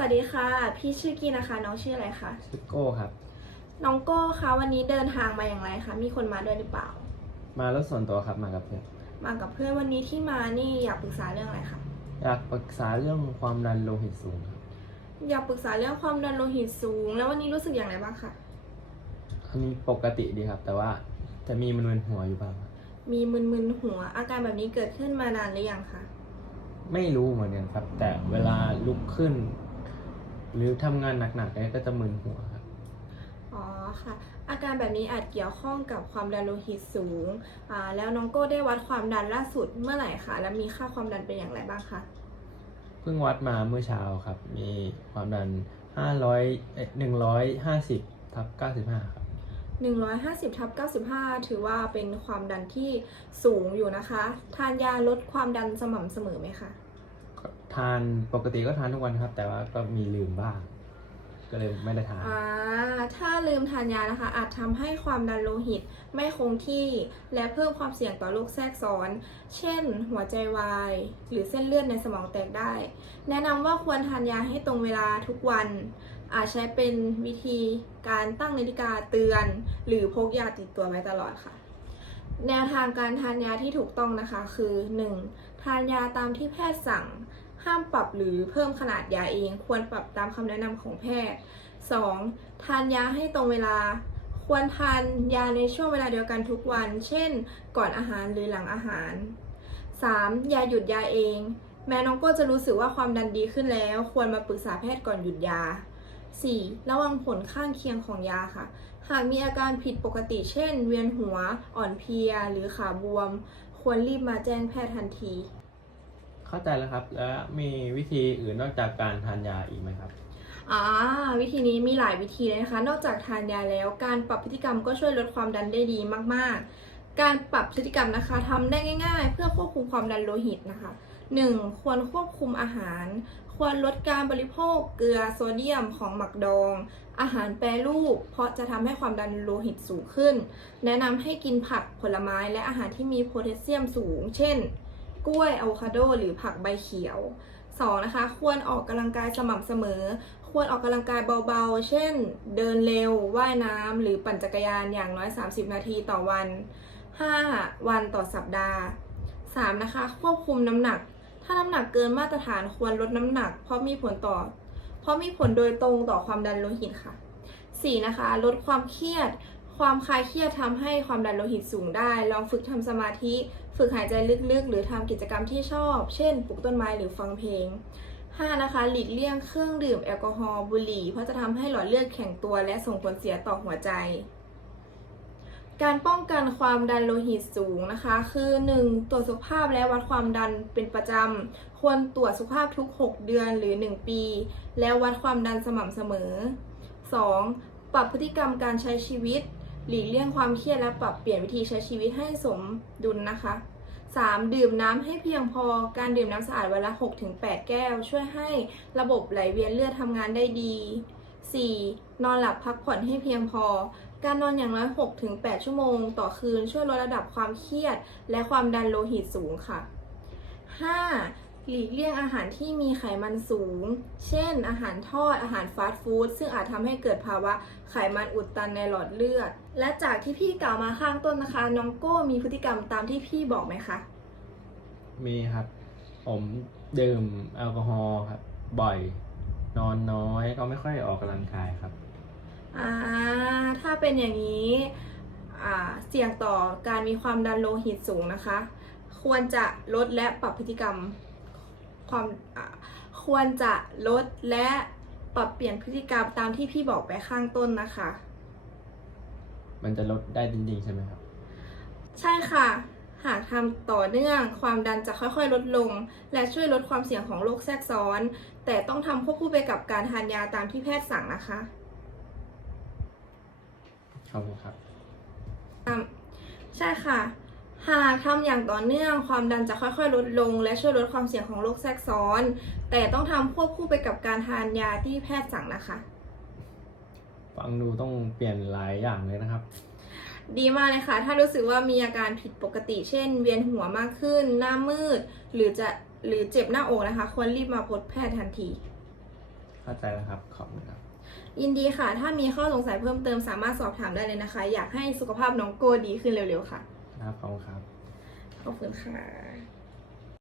วัสดีค่ะ พี่ชื่อกี้นะคะ น้องชื่ออะไรคะชื่อโก้ครับ น้องโก้คะวันนี้เดินทางมาอย่างไรคะมีคนมาด้วยหรือเปล่า มารถส่วนตัวครับมากับเพื่อนมากับเพื่อนวันนี้ที่มานี่อยากปรึกษาเรื่องอะไรคะอยากปรึกษาเรื่องความดันโลหิตสูงครับอยากปรึกษาเรื่องความดันโลหิตสูง แล้ววันนี้รู้สึกอย่างไรบ้างคะอันนี้ปกติดีครับ แต่ว่าจะมีมันเวียนหัวอยู่บ้างครับมีมึนๆหัว อาการแบบนี้เกิดขึ้นมานานหรือยังคะไม่รู้เหมือนกันครับ แต่เวลาลุกขึ้น หรือทำงานหนักๆเนี่ยก็จะมึนหัวครับ อ๋อค่ะ อาการแบบนี้อาจเกี่ยวข้องกับความดันโลหิตสูงอ่าแล้วน้องโก้ได้วัดความดันล่าสุดเมื่อไหร่คะ และมีค่าความดันเป็นอย่างไรบ้างคะ เพิ่งวัดมาเมื่อเช้าครับ มีความดัน 500เอ่อ150ทับ95 ครับ 150ทับ95 ถือว่าเป็นความดันที่สูงอยู่นะคะ ทานยาลดความดันสม่ำเสมอไหมคะก็ ทานปกติก็ทานทุกวันครับ แต่ว่าก็มีลืมบ้าง ก็เลยไม่ได้ทาน อ่าถ้าลืมทานยานะคะ อาจทำให้ความดันโลหิตไม่คงที่ และเพิ่มความเสี่ยงต่อโรคแทรกซ้อน เช่น หัวใจวาย หรือเส้นเลือดในสมองแตกได้ แนะนำว่าควรทานยาให้ตรงเวลาทุกวัน อาจใช้เป็นวิธีการตั้งนาฬิกาเตือน หรือพกยาติดตัวไว้ตลอดค่ะ แนวทางการทานยาที่ถูกต้องนะคะคือ 1. ทานยาตามที่แพทย์สั่ง ห้ามปรับหรือเพิ่มขนาดยาเอง ควรปรับตามคำแนะนำของแพทย์ 2. ทานยาให้ตรงเวลา ควรทานยาในช่วงเวลาเดียวกันทุกวัน เช่น ก่อนอาหารหรือหลังอาหาร 3. ยาหยุดยาเอง แม้น้องโก็จะรู้สึกว่าความดันดีขึ้นแล้ว ควรมาปรึกษาแพทย์ก่อนหยุดยา 4. ระวังผลข้างเคียงของยาค่ะ หากมีอาการผิดปกติ เช่น เวียนหัว อ่อนเพลีย หรือขาบวม ควรรีบมาแจ้งแพทย์ทันที เข้าใจแล้วครับ แล้วมีวิธีอื่นนอกจากการทานยาอีกไหมครับ อ่า วิธีนี้มีหลายวิธีเลยนะคะ นอกจากทานยาแล้ว การปรับพฤติกรรมก็ช่วยลดความดันได้ดีมาก ๆ การปรับพฤติกรรมนะคะทำได้ง่าย ๆ เพื่อควบคุมความดันโลหิตนะคะ 1. ควรควบคุมอาหาร ควรลดการบริโภคเกลือโซเดียมของหมักดอง อาหารแปรรูป เพราะจะทำให้ความดันโลหิตสูงขึ้น แนะนำให้กินผักผลไม้และอาหารที่มีโพแทสเซียมสูง เช่น กล้วยอะโวคาโด หรือผักใบเขียว 2. นะคะ ควรออกกำลังกายสม่ำเสมอ ควรออกกำลังกายเบาๆ เช่น เดินเร็ว ว่ายน้ำ หรือปั่นจักรยานอย่างน้อย 30 นาทีต่อวัน 5. วันต่อสัปดาห์ 3. นะคะ ควบคุมน้ำหนัก ถ้าน้ำหนักเกินมาตรฐานควรลดน้ำหนัก เพราะมีผลต่อ เพราะมีผลโดยตรงต่อความดันโลหิตค่ะ 4. นะคะ ลดความเครียด ความคลายเครียดทำให้ความดันโลหิตสูงได้ ลองฝึกทำสมาธิ ฝึกหายใจลึกๆ หรือทำกิจกรรมที่ชอบ เช่นปลูกต้นไม้หรือฟังเพลง 5. นะคะ หลีกเลี่ยงเครื่องดื่มแอลกอฮอล์บุหรี่ เพราะจะทำให้หลอดเลือดแข็งตัวและส่งผลเสียต่อหัวใจ การป้องกันความดันโลหิตสูงนะคะ คือ 1. ตรวจสุขภาพและวัดความดันเป็นประจำ ควรตรวจสุขภาพทุก 6 เดือนหรือ 1 ปี แล้ววัดความดันสม่ำเสมอ 2. ปรับพฤติกรรมการใช้ชีวิต หลีกเลี่ยงความเครียดและปรับเปลี่ยนวิธีใช้ชีวิตให้สมดุลนะคะ 3. ดื่มน้ำให้เพียงพอ การดื่มน้ำสะอาดวันละ 6-8 แก้ว ช่วยให้ระบบไหลเวียนเลือดทำงานได้ดี 4. นอนหลับพักผ่อนให้เพียงพอ การนอนอย่างน้อย 6-8 ชั่วโมง ต่อคืนช่วยลดระดับความเครียด และความดันโลหิตสูงค่ะ 5. หลีกเลี่ยงอาหารที่มีไขมันสูง เช่น อาหารทอด อาหารฟาสต์ฟู้ด ซึ่งอาจทำให้เกิดภาวะไขมันอุดตันในหลอดเลือด และจากที่พี่กล่าวมาข้างต้นนะคะ น้องโก้มีพฤติกรรมตามที่พี่บอกไหมคะ มีครับ ผมดื่มแอลกอฮอล์ครับ บ่อย นอนน้อยก็ไม่ค่อยออกกำลังกายครับ อ่าถ้าเป็นอย่างนี้อ่าเสี่ยงต่อการมีความดันโลหิตสูงนะคะ ควรจะลดและปรับพฤติกรรมความอ่าควรจะลดและปรับเปลี่ยนพฤติกรรมตามที่พี่บอกไปข้างต้นนะคะ มันจะลดได้จริงๆใช่ไหมครับ ใช่ค่ะ หากทำต่อเนื่องความดันจะค่อยๆ ลดลง และช่วยลดความเสี่ยงของโรคแทรกซ้อน แต่ต้องทำควบคู่ไปกับการทานยาตามที่แพทย์สั่งนะคะขอบคุณครับอืมใช่ค่ะ หากทำอย่างต่อเนื่องความดันจะค่อยๆ ลดลง และช่วยลดความเสี่ยงของโรคแทรกซ้อน แต่ต้องทำควบคู่ไปกับการทานยาที่แพทย์สั่งนะคะ ฟังดูต้องเปลี่ยนหลายอย่างเลยนะครับ ดีมากเลยค่ะ ถ้ารู้สึกว่ามีอาการผิดปกติ เช่น เวียนหัวมากขึ้น หน้ามืด หรือจะหรือเจ็บหน้าอกนะคะ ควรรีบมาพบแพทย์ทันทีคเข้าใจแล้วครับ ขอบคุณครับ ยินดีค่ะ ถ้ามีข้อสงสัยเพิ่มเติมสามารถสอบถามได้เลยนะคะ อยากให้สุขภาพน้องโกดีขึ้นเร็วๆค่ะ ครับขอบคุณครับ ขอบคุณค่ะ